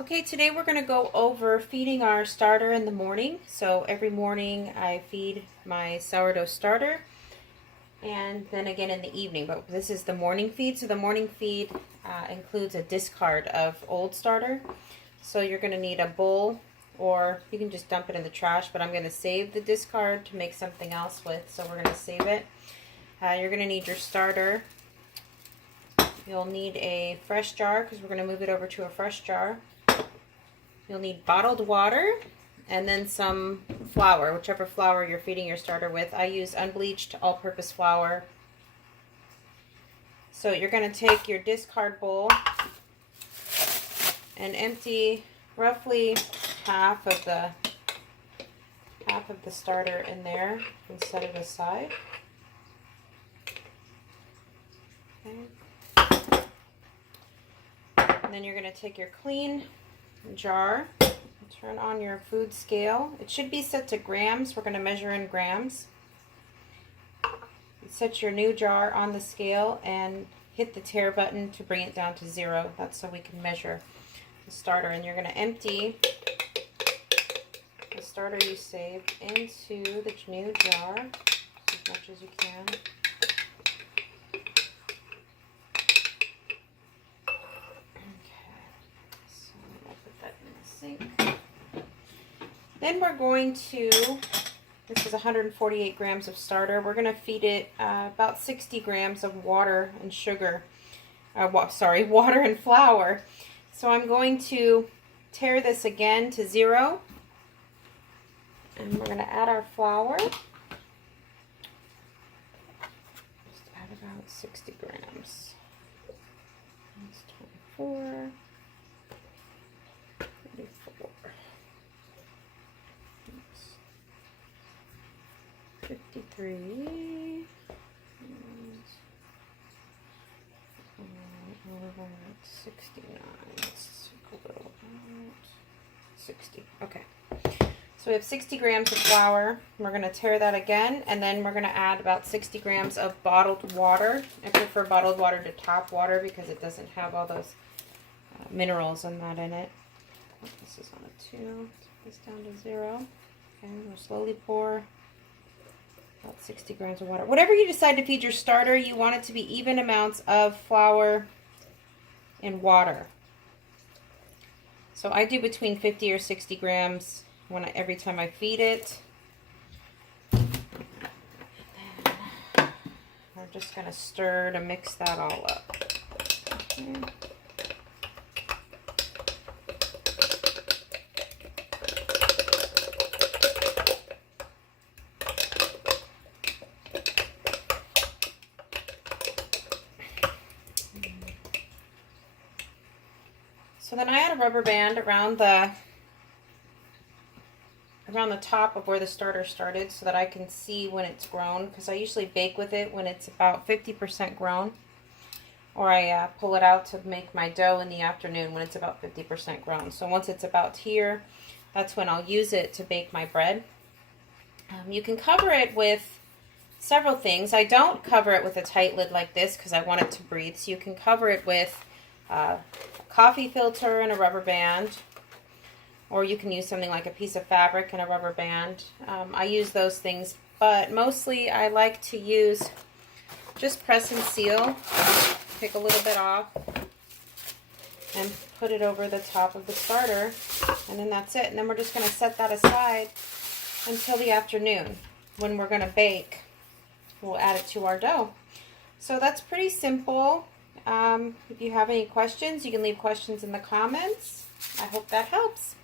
Okay, today we're going to go over feeding our starter in the morning. So every morning I feed my sourdough starter and then again in the evening. But this is the morning feed. So the morning feed includes a discard of old starter. So you're going to need a bowl, or you can just dump it in the trash, but I'm going to save the discard to make something else with. So we're going to save it. You're going to need your starter. You'll need a fresh jar because we're going to move it over to a fresh jar. You'll need bottled water and then some flour, whichever flour you're feeding your starter with. I use unbleached all-purpose flour. So you're going to take your discard bowl and empty roughly half of the starter in there and set it aside. Okay. And then you're going to take your clean jar, turn on your food scale. It should be set to grams. We're going to measure in grams. Set your new jar on the scale and hit the tare button to bring it down to 0. That's so we can measure the starter. And you're going to empty the starter you saved into the new jar as much as you can. Then we're going to, this is 148 grams of starter. We're going to feed it about 60 grams of water and sugar. Water and flour. So I'm going to tare this again to 0. And we're going to add our flour. Just add about 60 grams. That's 24. 53, 69, let's take a little out, 60, okay. So we have 60 grams of flour. We're going to tare that again, and then we're going to add about 60 grams of bottled water. I prefer bottled water to tap water because it doesn't have all those minerals and that in it. This is on a 2, take this down to 0, okay, we'll slowly pour about 60 grams of water. Whatever you decide to feed your starter, you want it to be even amounts of flour and water. So I do between 50 or 60 grams every time I feed it. And then we're just going to stir to mix that all up. Okay. So then I add a rubber band around the top of where the starter started so that I can see when it's grown, because I usually bake with it when it's about 50% grown, or I pull it out to make my dough in the afternoon when it's about 50% grown. So once it's about here, that's when I'll use it to bake my bread. You can cover it with several things. I don't cover it with a tight lid like this because I want it to breathe. So you can cover it with a coffee filter and a rubber band, or you can use something like a piece of fabric and a rubber band. I use those things, but mostly I like to use just press and seal. Take a little bit off and put it over the top of the starter, and then that's it. And then we're just going to set that aside until the afternoon when we're going to bake. We'll add it to our dough. So that's pretty simple. If you have any questions, you can leave questions in the comments. I hope that helps.